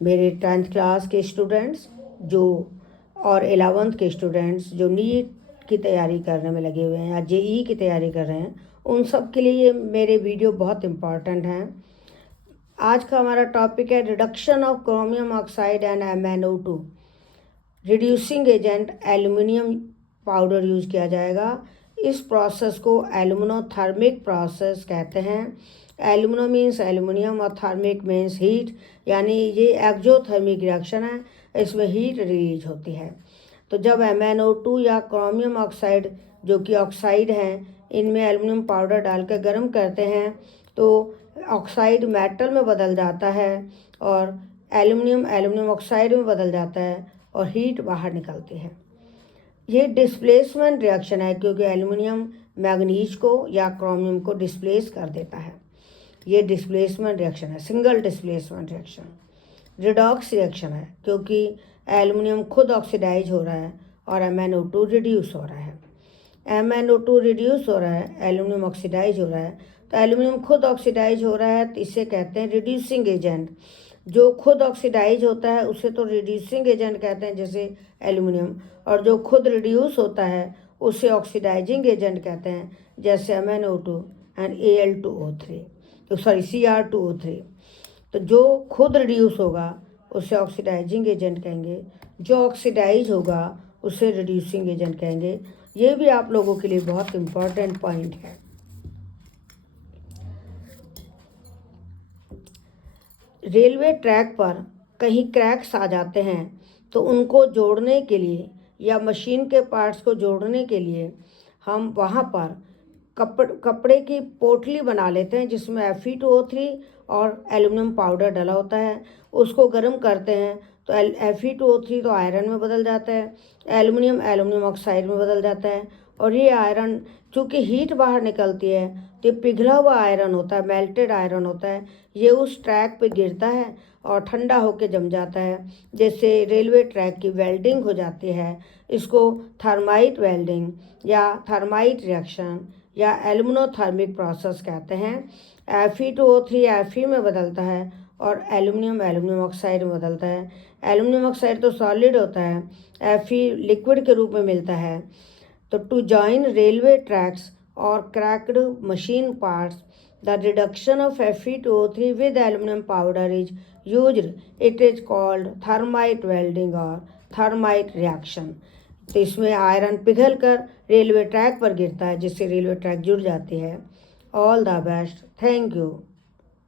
मेरे 10th class के students जो और 11th के स्टूडेंट्स जो नीट की तैयारी करने में लगे हुए हैं या जेई की तैयारी कर रहे हैं, उन सब के लिए ये मेरे वीडियो बहुत इम्पॉर्टेंट हैं। आज का हमारा टॉपिक है reduction of chromium oxide and MnO2। Reducing agent aluminium powder use किया जाएगा। इस प्रोसेस को एल्युमिनोथर्मिक प्रोसेस कहते हैं। एल्युमिनो मीन्स एल्युमिनियम और थर्मिक मीन्स हीट, यानी ये एक्जोथर्मिक रिएक्शन है, इसमें हीट रिलीज होती है। तो जब MnO2 या क्रोमियम ऑक्साइड जो कि ऑक्साइड हैं, इनमें एल्युमिनियम पाउडर डालकर गर्म करते हैं तो ऑक्साइड मेटल में बदल जाता है और एल्युमिनियम ऑक्साइड में बदल जाता है और हीट बाहर निकलती है। ये डिस्प्लेसमेंट रिएक्शन है क्योंकि एल्युमिनियम मैग्नीज को या क्रोमियम को डिस्प्लेस कर देता है। ये डिस्प्लेसमेंट रिएक्शन है, single displacement reaction. Redox reaction है क्योंकि एल्युमिनियम खुद ऑक्सीडाइज हो रहा है और MnO2 रिड्यूस हो रहा है। MnO2 रिड्यूस हो रहा है, एल्युमिनियम ऑक्सीडाइज हो रहा है, तो एल्युमिनियम खुद ऑक्सीडाइज हो रहा है, तो इसे कहते हैं रिड्यूसिंग एजेंट। जो खुद ऑक्सीडाइज होता है उसे तो रिड्यूसिंग एजेंट कहते हैं, जैसे एल्युमिनियम, और जो खुद रिड्यूस होता है उसे ऑक्सीडाइजिंग एजेंट कहते हैं, जैसे MnO2 एंड Al2O3, तो सॉरी Cr2O3। तो जो खुद रिड्यूस होगा उसे ऑक्सीडाइजिंग एजेंट कहेंगे, जो ऑक्सीडाइज होगा उसे रिड्यूसिंग एजेंट कहेंगे। ये भी आप लोगों के लिए बहुत इम्पॉर्टेंट पॉइंट है। रेलवे ट्रैक पर कहीं क्रैक्स आ जाते हैं तो उनको जोड़ने के लिए या मशीन के पार्ट्स को जोड़ने के लिए हम वहाँ पर कपड़े की पोटली बना लेते हैं जिसमें Fe2O3 और एल्युमिनियम पाउडर डला होता है। उसको गर्म करते हैं तो Fe2O3 तो आयरन में बदल जाता है, एल्युमिनियम ऑक्साइड में बदल जाता है, और ये आयरन चूँकि हीट बाहर निकलती है तो ये पिघला हुआ आयरन होता है, मेल्टेड आयरन होता है। ये उस ट्रैक पे गिरता है और ठंडा होकर जम जाता है, जैसे रेलवे ट्रैक की वेल्डिंग हो जाती है। इसको थर्माइट वेल्डिंग या थर्माइट रिएक्शन या एल्युमिनोथर्मिक प्रोसेस कहते हैं। Fe2O3 Fe में बदलता है और एल्युमिनियम ऑक्साइड में बदलता है। एल्युमिनियम ऑक्साइड तो सॉलिड होता है, Fe लिक्विड के रूप में मिलता है। तो टू जॉइन रेलवे ट्रैक्स और cracked machine parts, the reduction of Fe2O3 with aluminum powder is used. It is called thermite welding और थर्माइट रिएक्शन। तो इसमें आयरन पिघल कर रेलवे ट्रैक पर गिरता है जिससे रेलवे ट्रैक जुड़ जाती है। All the best, thank you.